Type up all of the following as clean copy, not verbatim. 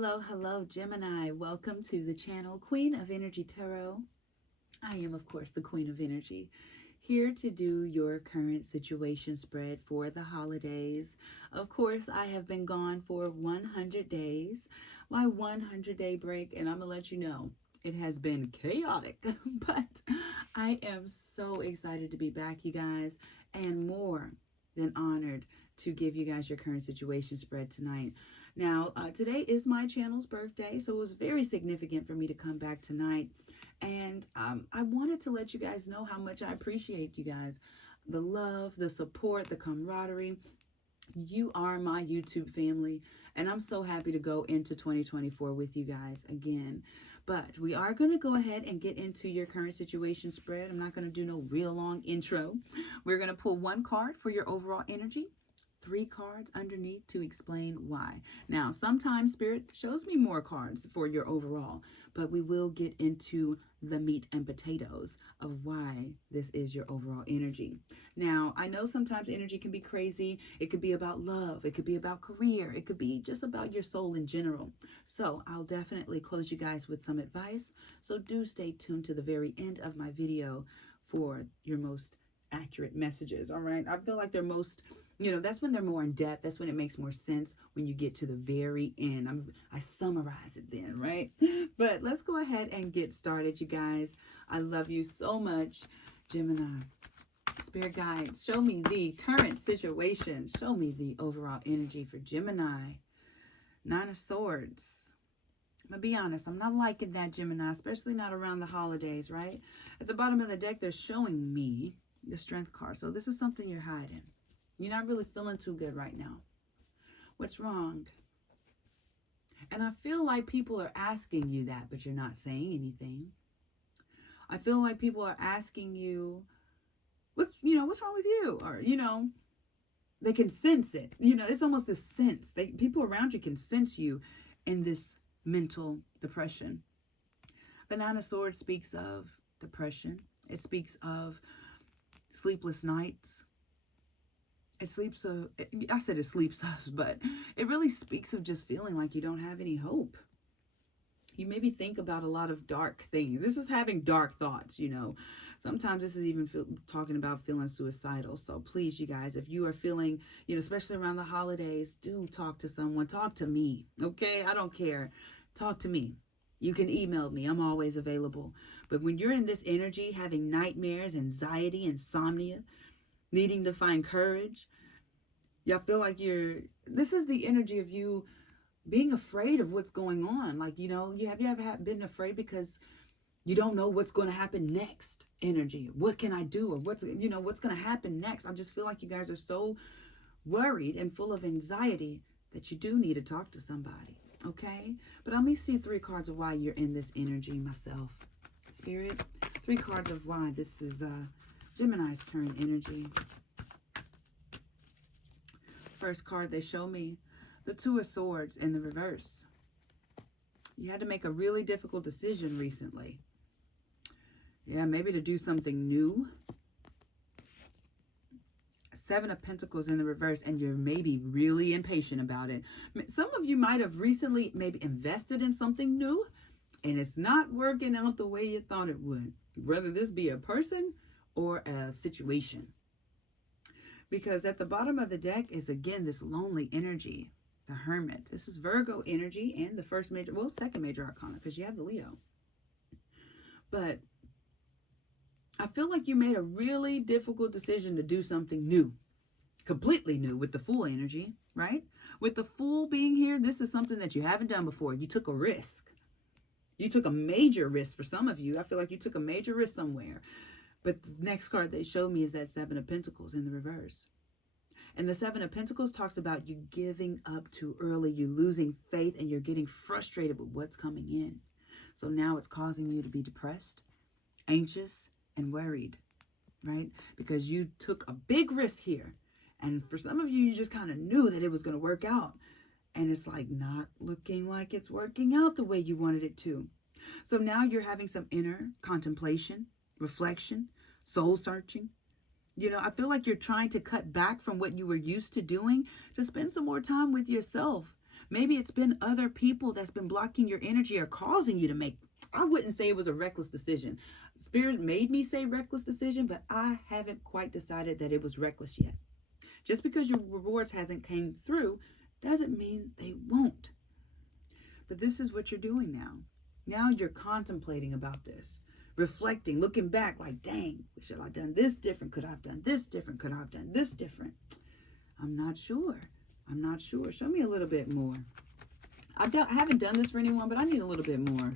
Hello, Gemini. Welcome to the channel Queen of Energy Tarot. I am, of course, the Queen of Energy, here to do your current situation spread for the holidays. Of course, I have been gone for 100 days, my 100-day break, and I'm going to let you know, it has been chaotic, but I am so excited to be back, you guys, and more than honored to give you guys your current situation spread tonight. Now, today is my channel's birthday, so it was very significant for me to come back tonight. And I wanted to let you guys know how much I appreciate you guys. The love, the support, the camaraderie. You are my YouTube family, and I'm so happy to go into 2024 with you guys again. But we are going to go ahead and get into your current situation spread. I'm not going to do no real long intro. We're going to pull one card for your overall energy. 3 cards underneath to explain why. Now, sometimes Spirit shows me more cards for your overall, but we will get into the meat and potatoes of why this is your overall energy. Now, I know sometimes energy can be crazy. It could be about love. It could be about career. It could be just about your soul in general. So I'll definitely close you guys with some advice. So do stay tuned to the very end of my video for your most accurate messages. All right. I feel like they're most, that's when they're more in depth. That's when it makes more sense when you get to the very end. I summarize it then, right? But let's go ahead and get started, you guys. I love you so much, Gemini. Spirit guides, show me the current situation. Show me the overall energy for Gemini. 9 of Swords. I'm going to be honest, I'm not liking that, Gemini, especially not around the holidays, right? At the bottom of the deck, they're showing me the Strength card. So this is something you're hiding. You're not really feeling too good right now. What's wrong? And I feel like people are asking you that, but you're not saying anything. I feel like people are asking you, what's wrong with you? Or, they can sense it. It's almost this sense. People around you can sense you in this mental depression. The 9 of Swords speaks of depression. It speaks of sleepless nights. I said it sleeps of, but it really speaks of just feeling like you don't have any hope. You maybe think about a lot of dark things. This is having dark thoughts, Sometimes this is even talking about feeling suicidal. So please, you guys, if you are feeling, especially around the holidays, do talk to someone. Talk to me, okay? I don't care. Talk to me. You can email me. I'm always available. But when you're in this energy, having nightmares, anxiety, insomnia, needing to find courage, y'all feel like this is the energy of you being afraid of what's going on. Like, have you ever been afraid because you don't know what's going to happen next? Energy. What can I do? Or what's going to happen next? I just feel like you guys are so worried and full of anxiety that you do need to talk to somebody. Okay? But let me see 3 cards of why you're in this energy myself. Spirit, 3 cards of why this is Gemini's current energy. First card they show me, the 2 of Swords in the reverse. You had to make a really difficult decision recently. Yeah, maybe to do something new. 7 of Pentacles in the reverse, and you're maybe really impatient about it. Some of you might have recently maybe invested in something new, and it's not working out the way you thought it would. Whether this be a person or a situation. Because at the bottom of the deck is, again, this lonely energy, the Hermit. This is Virgo energy and the second major arcana, because you have the Leo. But I feel like you made a really difficult decision to do something new, completely new, with the Fool energy, right? With the Fool being here, this is something that you haven't done before. You took a risk. You took a major risk for some of you. I feel like you took a major risk somewhere. But the next card they showed me is that 7 of Pentacles in the reverse. And the 7 of Pentacles talks about you giving up too early, you losing faith, and you're getting frustrated with what's coming in. So now it's causing you to be depressed, anxious, and worried, right? Because you took a big risk here. And for some of you, you just kind of knew that it was going to work out. And it's like not looking like it's working out the way you wanted it to. So now you're having some inner contemplation, reflection, soul searching. I feel like you're trying to cut back from what you were used to doing to spend some more time with yourself Maybe it's been other people that's been blocking your energy or causing you to make, I wouldn't say it was a reckless decision. Spirit made me say reckless decision, but I haven't quite decided that it was reckless yet. Just because your rewards hasn't came through doesn't mean they won't. But this is what you're doing now. Now you're contemplating about this, reflecting, looking back like, dang, should I have done this different? Could I have done this different? Could I have done this different? I'm not sure. I'm not sure. Show me a little bit more. I haven't done this for anyone, but I need a little bit more.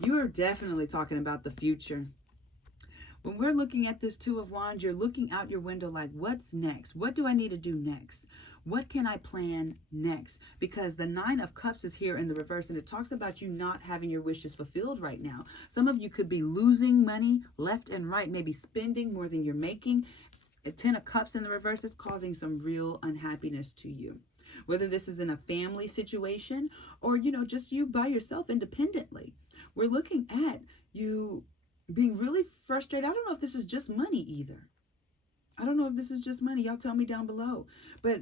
You're definitely talking about the future. When we're looking at this Two of Wands, you're looking out your window like, what's next? What do I need to do next? What can I plan next? Because the Nine of Cups is here in the reverse, and it talks about you not having your wishes fulfilled right now. Some of you could be losing money left and right, maybe spending more than you're making. The Ten of Cups in the reverse is causing some real unhappiness to you. Whether this is in a family situation or, just you by yourself independently. We're looking at you being really frustrated. I don't know if this is just money either. I don't know if this is just money. Y'all tell me down below. But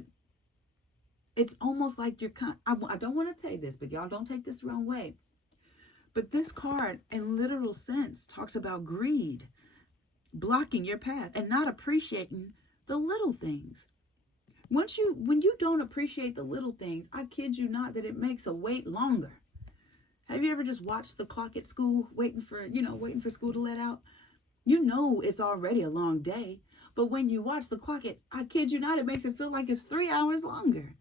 it's almost like you're I don't want to say this, but y'all don't take this the wrong way. But this card, in literal sense, talks about greed, blocking your path, and not appreciating the little things. When you don't appreciate the little things, I kid you not that it makes a wait longer. Have you ever just watched the clock at school, waiting for school to let out? It's already a long day. But when you watch the clock, I kid you not, it makes it feel like it's 3 hours longer.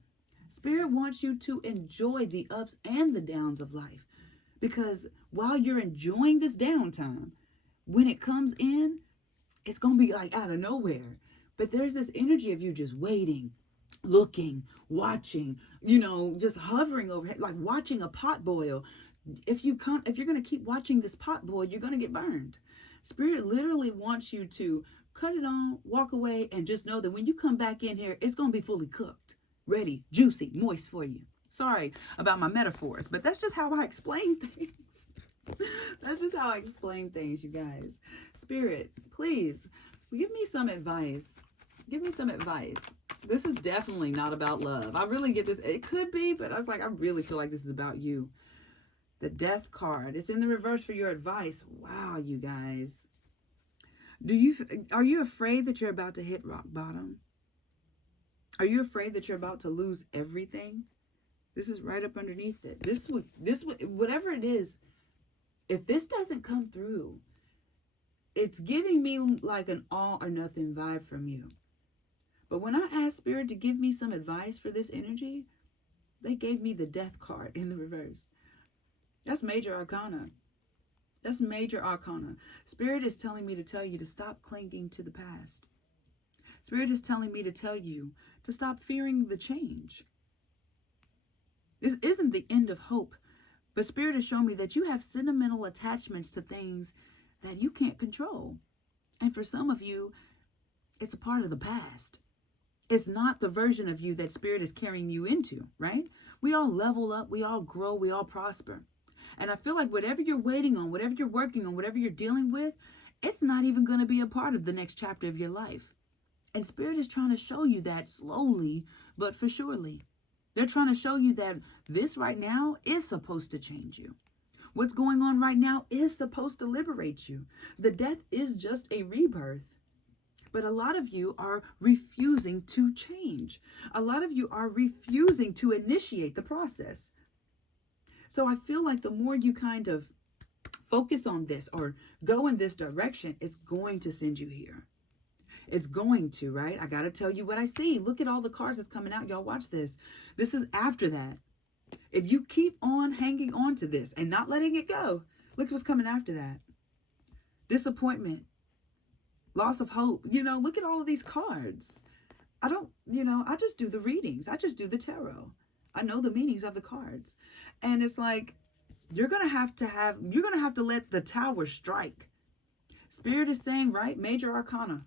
Spirit wants you to enjoy the ups and the downs of life. Because while you're enjoying this downtime, when it comes in, it's going to be like out of nowhere. But there's this energy of you just waiting, looking, watching, just hovering over, like watching a pot boil. If you're going to keep watching this pot boil, you're going to get burned. Spirit literally wants you to cut it on, walk away, and just know that when you come back in here, it's going to be fully cooked, ready, juicy, moist for you. Sorry about my metaphors, but that's just how I explain things. That's just how I explain things, you guys. Spirit, please give me some advice. Give me some advice. This is definitely not about love. I really get this. It could be, but I was like, I really feel like this is about you. The Death card. It's in the reverse for your advice. Wow, you guys. Are you afraid that you're about to hit rock bottom? Are you afraid that you're about to lose everything? This is right up underneath it. Whatever it is, if this doesn't come through, it's giving me like an all or nothing vibe from you. But when I asked Spirit to give me some advice for this energy, they gave me the Death card in the reverse. That's major arcana. That's major arcana. Spirit is telling me to tell you to stop clinging to the past. Spirit is telling me to tell you to stop fearing the change. This isn't the end of hope, but Spirit is showing me that you have sentimental attachments to things that you can't control. And for some of you, it's a part of the past. It's not the version of you that Spirit is carrying you into, right? We all level up, we all grow, we all prosper. And I feel like whatever you're waiting on, whatever you're working on, whatever you're dealing with, it's not even going to be a part of the next chapter of your life. And Spirit is trying to show you that slowly, but for surely. They're trying to show you that this right now is supposed to change you. What's going on right now is supposed to liberate you. The death is just a rebirth. But a lot of you are refusing to change. A lot of you are refusing to initiate the process. So I feel like the more you kind of focus on this or go in this direction, it's going to send you here. It's going to, right? I got to tell you what I see. Look at all the cards that's coming out. Y'all watch this. This is after that. If you keep on hanging on to this and not letting it go, look what's coming after that. Disappointment. Loss of hope. Look at all of these cards. I just do the readings. I just do the tarot. I know the meanings of the cards. And it's like, you're going to have to let the tower strike. Spirit is saying, right? Major arcana.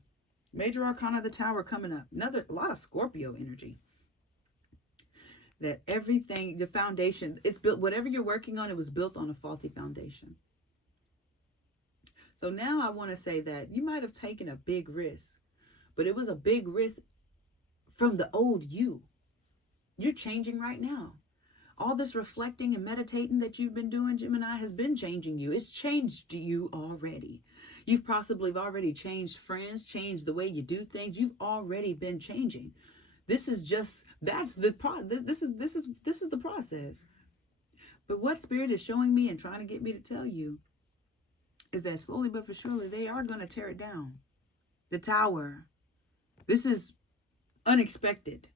Major arcana, the tower coming up. A lot of Scorpio energy. That everything, the foundation, it's built, whatever you're working on, it was built on a faulty foundation. So now I want to say that you might have taken a big risk, but it was a big risk from the old you. You're changing right now. All this reflecting and meditating that you've been doing, Gemini, has been changing you. It's changed you already. You've possibly already changed friends, changed the way you do things. You've already been changing. This is just, this is the process. But what Spirit is showing me and trying to get me to tell you is that slowly but for surely they are going to tear it down. The tower. This is unexpected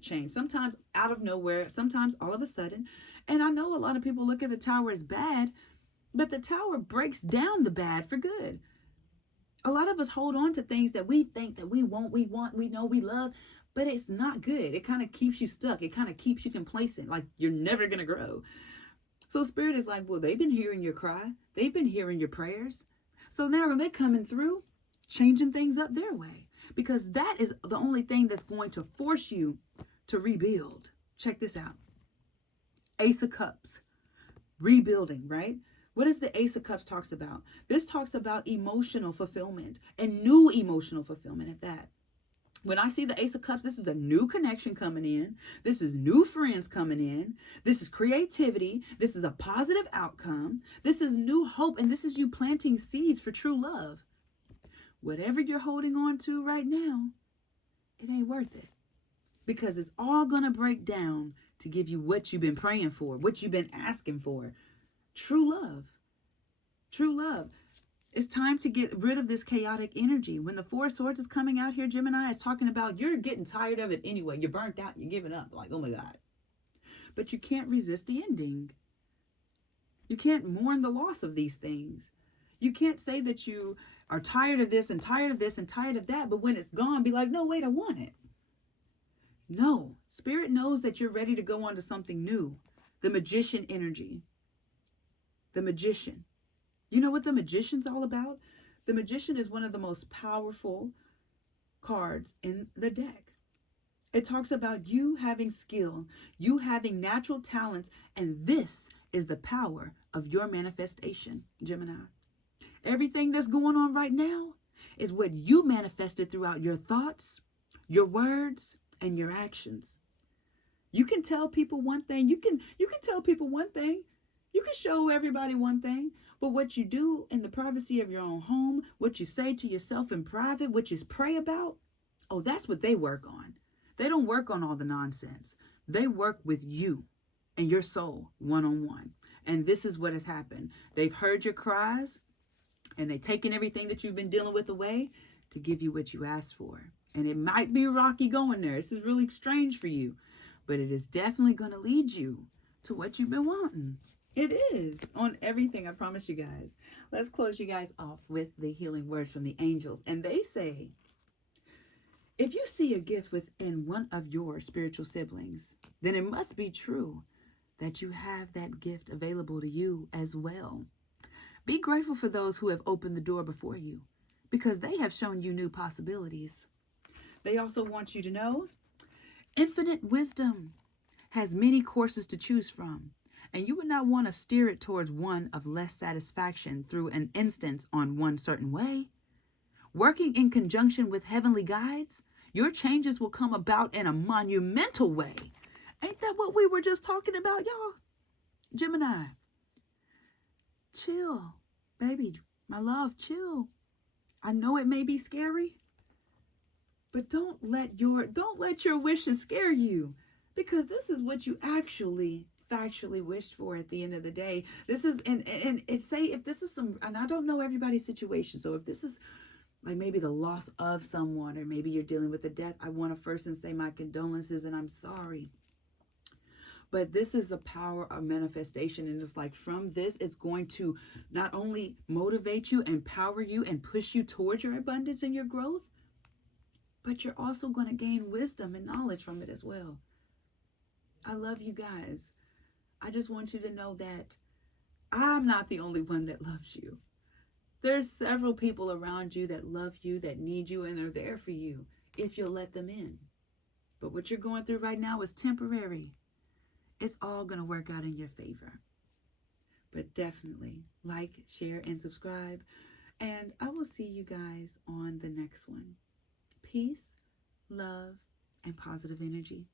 change. Sometimes out of nowhere, sometimes all of a sudden. And I know a lot of people look at the tower as bad, but the tower breaks down the bad for good. A lot of us hold on to things that we think that we want, we know, we love, but it's not good. It kind of keeps you stuck. It kind of keeps you complacent, like you're never going to grow. So Spirit is like, well, they've been hearing your cry. They've been hearing your prayers. So now they're coming through, changing things up their way, because that is the only thing that's going to force you to rebuild. Check this out. Ace of Cups, rebuilding, right? What does the Ace of Cups talks about? This talks about emotional fulfillment and new emotional fulfillment at that. When I see the Ace of Cups, this is a new connection coming in. This is new friends coming in. This is creativity. This is a positive outcome. This is new hope. And this is you planting seeds for true love. Whatever you're holding on to right now, it ain't worth it. Because it's all going to break down to give you what you've been praying for, what you've been asking for. True love. True love. It's time to get rid of this chaotic energy. When the Four of Swords is coming out here, Gemini is talking about you're getting tired of it anyway. You're burnt out. You're giving up. Like, oh my God. But you can't resist the ending. You can't mourn the loss of these things. You can't say that you are tired of this and tired of this and tired of that. But when it's gone, be like, no, wait, I want it. No. Spirit knows that you're ready to go on to something new. The Magician energy. The Magician. You know what the Magician's all about? The Magician is one of the most powerful cards in the deck. It talks about you having skill, you having natural talents, and this is the power of your manifestation, Gemini. Everything that's going on right now is what you manifested throughout your thoughts, your words, and your actions. You can tell people one thing. You can tell people one thing. You can show everybody one thing. But what you do in the privacy of your own home, what you say to yourself in private, what you pray about, oh, that's what they work on. They don't work on all the nonsense. They work with you and your soul one-on-one. And this is what has happened. They've heard your cries and they've taken everything that you've been dealing with away to give you what you asked for. And it might be rocky going there. This is really strange for you, but it is definitely going to lead you to what you've been wanting. It is on everything, I promise you guys. Let's close you guys off with the healing words from the angels. And they say, if you see a gift within one of your spiritual siblings, then it must be true that you have that gift available to you as well. Be grateful for those who have opened the door before you, because they have shown you new possibilities. They also want you to know infinite wisdom has many courses to choose from. And you would not want to steer it towards one of less satisfaction through an instance on one certain way. Working in conjunction with heavenly guides, your changes will come about in a monumental way. Ain't that what we were just talking about, y'all? Gemini, chill, baby, my love, chill. I know it may be scary, but don't let your wishes scare you, because this is what you actually factually wished for at the end of the day. This is, and it say if this is some, and I don't know everybody's situation, so if this is like maybe the loss of someone, or maybe you're dealing with a death, I want to first and say my condolences and I'm sorry. But this is the power of manifestation, and it's like from this, it's going to not only motivate you, empower you, and push you towards your abundance and your growth, but you're also going to gain wisdom and knowledge from it as well. I love you guys. I just want you to know that I'm not the only one that loves you. There's several people around you that love you, that need you, and are there for you if you'll let them in. But what you're going through right now is temporary. It's all going to work out in your favor. But definitely like, share, and subscribe. And I will see you guys on the next one. Peace, love, and positive energy.